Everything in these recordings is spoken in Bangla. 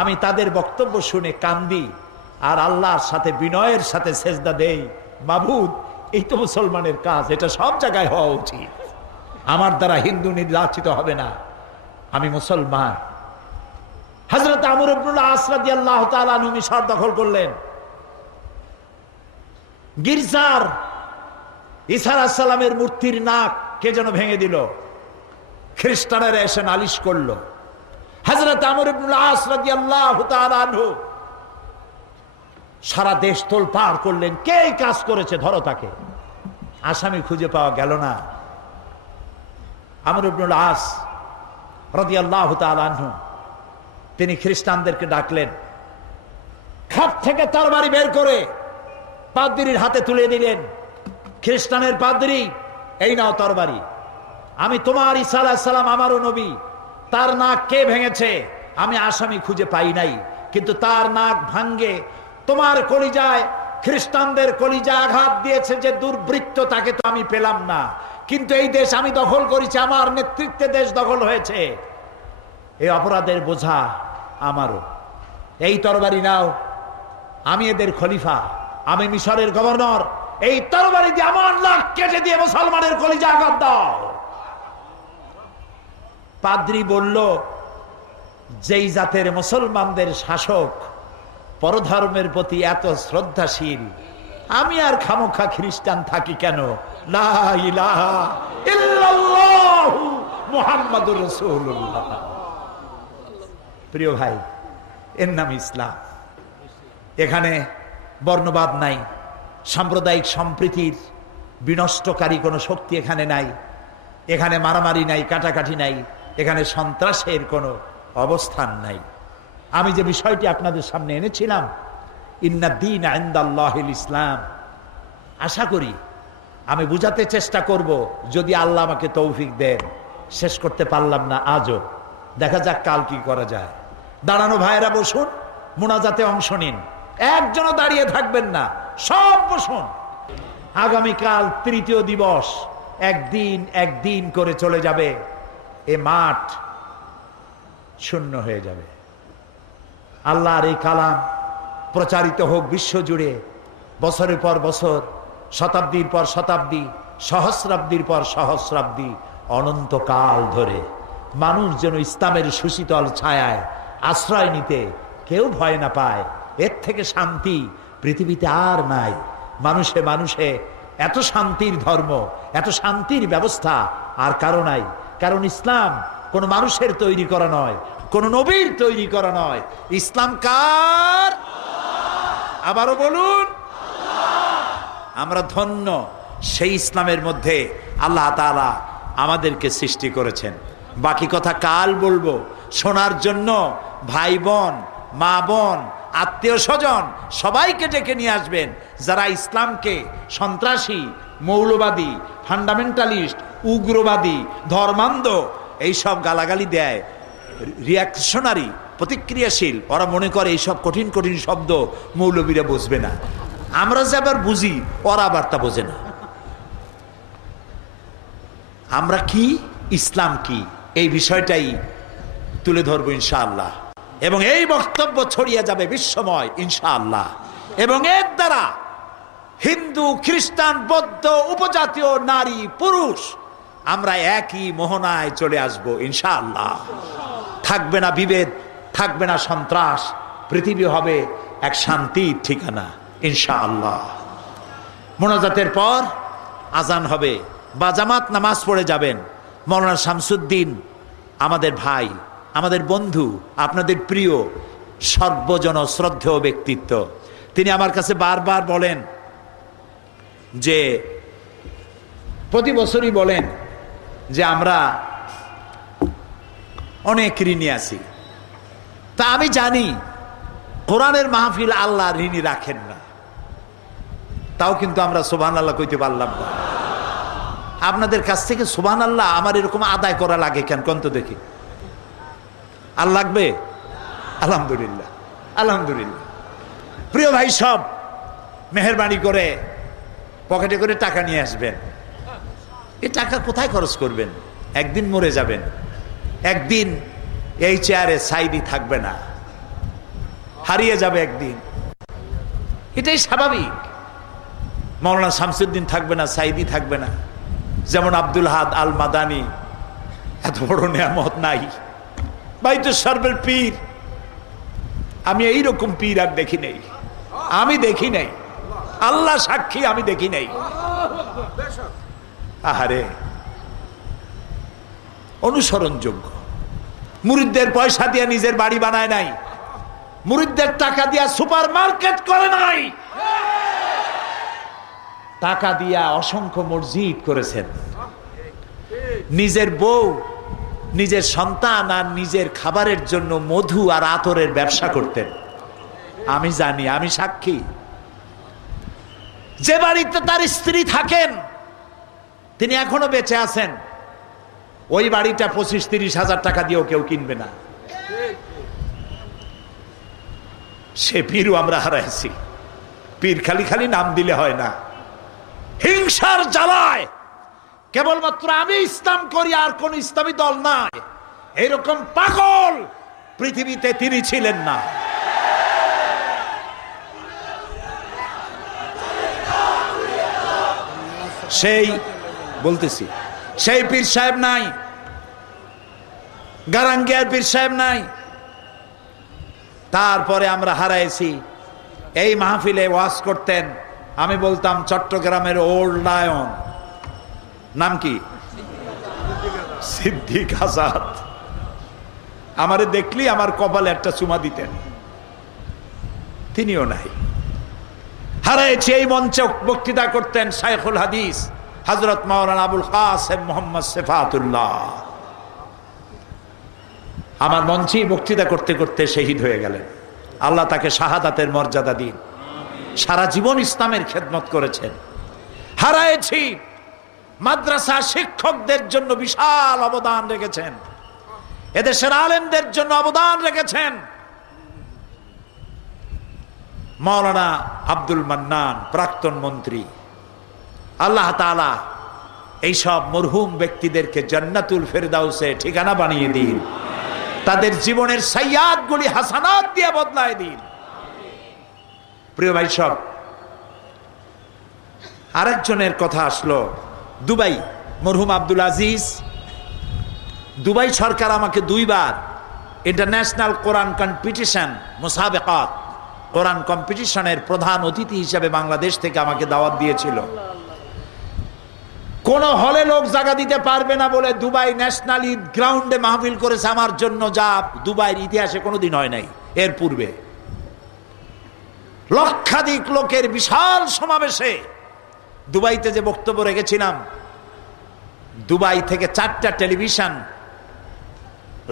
আমি তাদের বক্তব্য শুনে কান্দি আর আল্লাহর সাথে বিনয়ের সাথে সেজদা দেই, মাবুদ এই তো মুসলমানের কাজ, এটা সব জায়গায় হওয়া উচিত। আমার দ্বারা হিন্দু নির্যাতিত হবে না, আমি মুসলমান। হযরত আমর ইবনুল আস রাদিয়াল্লাহু তাআলা আনহু মিশর দখল করলেন। গির্জার ঈসা আলাইহিস সালামের মূর্তির নাক কে যেন ভেঙে দিল। খ্রিস্টানেরা এসে নালিশ করলো। হযরত আমর ইবনুল আস রাদিয়াল্লাহু তাআলা আনহু সারা দেশ তোলপাড় করলেন, কে এই কাজ করেছে, ধরো তাকে। আসামি খুঁজে পাওয়া গেল না। আমর ইবনুল আস রাদিয়াল্লাহু তাআলা আনহু তিনি খ্রিস্টানদেরকে ডাকলেন, খাপ থেকে তরবারি বের করে পাদ্রীর হাতে তুলে দিলেন। খ্রিস্টানের পাদ্রী, এই নাও তরবারি, আমি তোমার ঈসা আলাইহিস সালাম আমারও নবী, তার নাক কে ভেঙেছে আমি আসামি খুঁজে পাই নাই, কিন্তু তার নাক ভাঙ্গে তোমার কলিজায়, খ্রিস্টানদের কলিজায় আঘাত দিয়েছে যে দুর্বৃত্ত, তাকে তো আমি পেলাম না, কিন্তু এই দেশ আমি দখল করেছি, আমার নেতৃত্বে দেশ দখল হয়েছে, এই অপরাধের বোঝা আমারও। এই তরবারি নাও, আমি এদের খলিফা, আমি মিশরের গভর্নর, এই তরবারি দিয়ে আমার নাক কেটে দিয়ে মুসলমানের কলিজা আঘাত দাও। পাদ্রী বলল, যেই জাতের মুসলমানদের শাসক পরধর্মের প্রতি এত শ্রদ্ধাশীল, আমি আর খামোখা খ্রিস্টান থাকি কেন? লা ইলাহা ইল্লাল্লাহু মুহাম্মাদুর রাসূলুল্লাহ। প্রিয় ভাই, এর নাম ইসলাম। এখানে বর্ণবাদ নাই, সাম্প্রদায়িক সম্প্রীতির বিনষ্টকারী কোনো শক্তি এখানে নাই, এখানে মারামারি নাই, কাটাকাটি নাই, এখানে সন্ত্রাসের কোনো অবস্থান নাই। আমি যে বিষয়টি আপনাদের সামনে এনেছিলাম, ইন্নাদ্দীন ইনদাল্লাহিল ইসলাম, আশা করি আমি বুঝাতে চেষ্টা করব, যদি আল্লাহ আমাকে তৌফিক দেন। শেষ করতে পারলাম না আজও, দেখা যাক কাল কি করা যায়। দাঁড়ানো ভাইয়েরা বসুন, মুনাজাতে অংশ নিন, একজনও দাঁড়িয়ে থাকবেন না, সব বসুন। আগামীকাল তৃতীয় দিবস, একদিন একদিন করে চলে যাবে, এ মাঠ শূন্য হয়ে যাবে। আল্লাহর এই কালাম প্রচারিত হোক বিশ্বজুড়ে, বছরের পর বছর, শতাব্দীর পর শতাব্দী, সহস্রাব্দীর পর সহস্রাব্দী, অনন্তকাল ধরে মানুষ যেন ইসলামের সুশীতল ছায়ায় আশ্রয় নিতে কেউ ভয় না পায়। এর থেকে শান্তি পৃথিবীতে আর নাই। মানুষে মানুষে এত শান্তির ধর্ম, এত শান্তির ব্যবস্থা আর কারো নাই। কারণ ইসলাম কোন মানুষের তৈরি করা নয়, কোন নবীর তৈরি করা নয়। ইসলাম কার? আবারও বলুন, আমরা ধন্য সেই ইসলামের মধ্যে আল্লাহ তাআলা আমাদেরকে সৃষ্টি করেছেন। বাকি কথা কাল বলবো। শোনার জন্য ভাই বোন, মা বোন, আত্মীয় স্বজন সবাইকে ডেকে নিয়ে আসবেন, যারা ইসলামকে সন্ত্রাসী, মৌলবাদী, ফান্ডামেন্টালিস্ট, উগ্রবাদী, ধর্মান্ধ এইসব গালাগালি দেয়, রিয়াকশনারি, প্রতিক্রিয়াশীল, ওরা মনে করে এইসব কঠিন কঠিন শব্দ মৌলবীরা বুঝবে না। আমরা যে আবার বুঝি, ওরা আবার তা বোঝে না। আমরা কি, ইসলাম কি, এই বিষয়টাই তুলে ধরবো ইনশাআল্লাহ, এবং এই বক্তব্য ছড়িয়ে যাবে বিশ্বময় ইনশাআল্লাহ। এবং এর দ্বারা হিন্দু, খ্রিস্টান, বৌদ্ধ, উপজাতীয়, নারী, পুরুষ আমরা একই মোহনায় চলে আসবো ইনশাআল্লাহ। থাকবে না বিভেদ, থাকবে না সন্ত্রাস, পৃথিবী হবে এক শান্তির ঠিকানা ইনশাআল্লাহ। মোনাজাতের পর আজান হবে, বাজামাত নামাজ পড়ে যাবেন। মৌলানা শামসুদ্দিন আমাদের ভাই, আমাদের বন্ধু, আপনাদের প্রিয়, সর্বজন শ্রদ্ধেয় ব্যক্তিত্ব। তিনি আমার কাছে বারবার বলেন যে, প্রতি বছরই বলেন যে আমরা অনেক ঋণী আছি। তা আমি জানি কোরআনের মাহফিল আল্লাহ ঋণী রাখেন না, তাও কিন্তু আমরা সুবহানাল্লাহ কইতে পারলাম না। আপনাদের কাছ থেকে সুবহানাল্লাহ আমার এরকম আদায় করা লাগে কেন, কোন তো দেখি? আর লাগবে? আলহামদুলিল্লাহ, আলহামদুলিল্লাহ। প্রিয় ভাই, সব মেহেরবানি করে পকেটে করে টাকা নিয়ে আসবেন। এই টাকা কোথায় খরচ করবেন? একদিন মরে যাবেন, একদিন এই চেয়ারে সাইদি থাকবে না। হারিয়ে যাবে একদিন, এটাই স্বাভাবিক। মাওলানা শামসুদ্দিন থাকবে না, সাইদি থাকবে না, যেমন আব্দুল হাদ আল মাদানি, এত বড় নিয়ামত নাই। বাইতুল সর্বের পীর, আমি এইরকম পীর আর দেখি নাই, আমি দেখি নাই, আল্লাহ সাক্ষী আমি দেখি নাই। আহারে, অনুসরণযোগ্য। মুরিদদের পয়সা দিয়ে নিজের বাড়ি বানায় নাই, মুরিদদের টাকা দিয়া সুপার মার্কেট করে নাই, টাকা দিয়া অসংখ্য মসজিদ করেছেন। নিজের বউ, নিজের সন্তান আর নিজের খাবারের জন্য মধু আর আতরের ব্যবসা করতেন। আমি জানি, আমি সাক্ষী। যে বাড়িতে তার স্ত্রী থাকেন, তিনি এখনো বেঁচে আছেন, ওই বাড়িটা 25-30 হাজার টাকা দিয়েও কেউ কিনবে না। সে পীরও আমরা হারাইছি। পীর খালি খালি নাম দিলে হয় না, হিংসার জ্বালায় কেবলমাত্র আমি ইসলাম করি আর কোন ইসলামী দল নাই, এরকম পাগল পৃথিবীতে তিনি ছিলেন না। সেই বলতেছি, সেই পীর সাহেব নাই, গারাঙ্গিয়ার পীর সাহেব নাই। তারপরে আমরা হারাইছি। এই মাহফিলে ওয়াজ করতেন, আমি বলতাম চট্টগ্রামের ওল্ড লায়ন, নাম কি? সিদ্দিক আজাদ। আমারে দেখলি আমার কপালে একটা চুমা দিতেন, তিনিও নাই। হারাইছি। এই মঞ্চে বক্তৃতা করতেন শাইখুল হাদিস হযরত মাওলানা আবুল কাসেম মোহাম্মদ সিফাতুল্লাহ। আমার মঞ্চে বক্তৃতা করতে করতে শহীদ হয়ে গেলেন। আল্লাহ তাকে শাহাদাতের মর্যাদা দিন। সারা জীবন ইসলামের খেদমত করেছেন। হারাইছি। মাদ্রাসা শিক্ষকদের জন্য বিশাল অবদান রেখেছেন, এদেশের আলেমদের জন্য অবদান রেখেছেন। মাওলানা আব্দুল মান্নান, প্রাক্তন মন্ত্রী, আল্লাহ তাআলা এইসব মরহুম ব্যক্তিদেরকে জান্নাতুল ফেরদাউসে ঠিকানা বানিয়ে দিন, তাদের জীবনের সাইয়াদগুলি হাসানাত দিয়ে বদলায় দিন। প্রিয় ভাই সব, আরেকজনের কথা আসলো, দুবাই, মরহুম আব্দুল আজিজ। দুবাই সরকার আমাকে 2 বার ইন্টারন্যাশনাল কোরআন কম্পিটিশন মুসাবেকাত, কোরআন কম্পিটিশনের প্রধান অতিথি হিসেবে বাংলাদেশ থেকে আমাকে দাওয়াত দিয়েছিল। কোন হলে লোক জায়গা দিতে পারবে না বলে দুবাই ন্যাশনাল ঈদ গ্রাউন্ডে মাহফিল করেছে আমার জন্য, যা দুবাইয়ের ইতিহাসে কোনোদিন হয় নাই। এর পূর্বে লক্ষাধিক লোকের বিশাল সমাবেশে দুবাইতে যে বক্তব্য রেখেছিলাম, দুবাই থেকে 4টা টেলিভিশন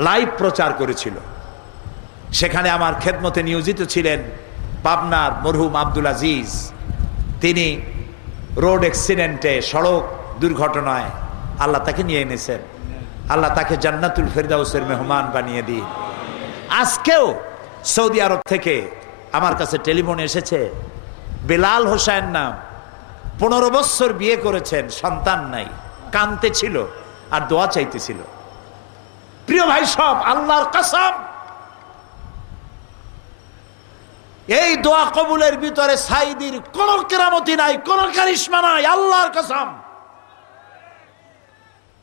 লাইভ প্রচার করেছিল। সেখানে আমার খেদমতে নিয়োজিত ছিলেন পাবনার মরহুম আব্দুল আজিজ। তিনি রোড অ্যাক্সিডেন্টে, সড়ক দুর্ঘটনায় আল্লাহ তাকে নিয়ে এনেছেন। আল্লাহ তাকে জান্নাতুল ফেরদাউসের মেহমান বানিয়ে দিন। আজকেও সৌদি আরব থেকে আমার কাছে টেলিফোন এসেছে, বেলাল হোসেন নাম, 15 বছর বিয়ে করেছেন, সন্তান নাই, কাঁদতে ছিল আর দোয়া চাইতেছিল। প্রিয় ভাই সব, আল্লাহর কসম, এই দোয়া কবুলের ভিতরে সাইদির কোন কেরামতি নাই, কোন কারিশমা নাই, আল্লাহর কসম।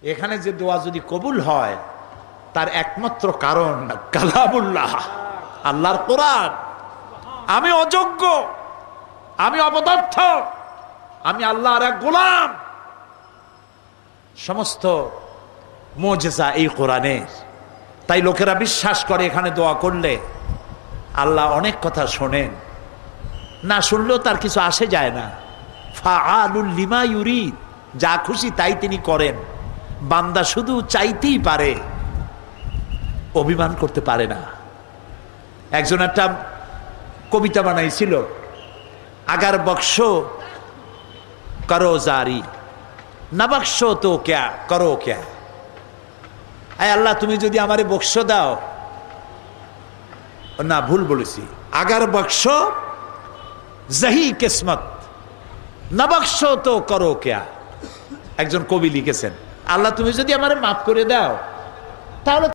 এখানে যে দোয়া যদি কবুল হয় তার একমাত্র কারণ কালামুল্লাহ, আল্লাহর কোরআন। আমি অযোগ্য, আমি অপদার্থ, আমি আল্লাহর এক গোলাম। সমস্ত মুজিজা এই কোরআনের। তাই লোকেরা বিশ্বাস করে এখানে দোয়া করলে আল্লাহ অনেক কথা শোনেন, না শুনলেও তার কিছু আসে যায় না। ফাআলুল লিমা ইউরিদ, যা খুশি তাই তিনি করেন। বান্দা শুধু চাইতেই পারে, অভিমান করতে পারে না। একজন একটা কবিতা বানাইছিল, আগার বক্স করো জারি, না বক্স তো ক্যা করো ক্যা। আয় আল্লাহ, তুমি যদি আমারে বক্স দাও, না ভুল বলেছি, আগার বক্স জহি কিসমত, না বক্স তো করো ক্যা। একজন কবি লিখেছেন, আল্লাহ তুমি যদি আমারে মাফ করে দাও তাহলে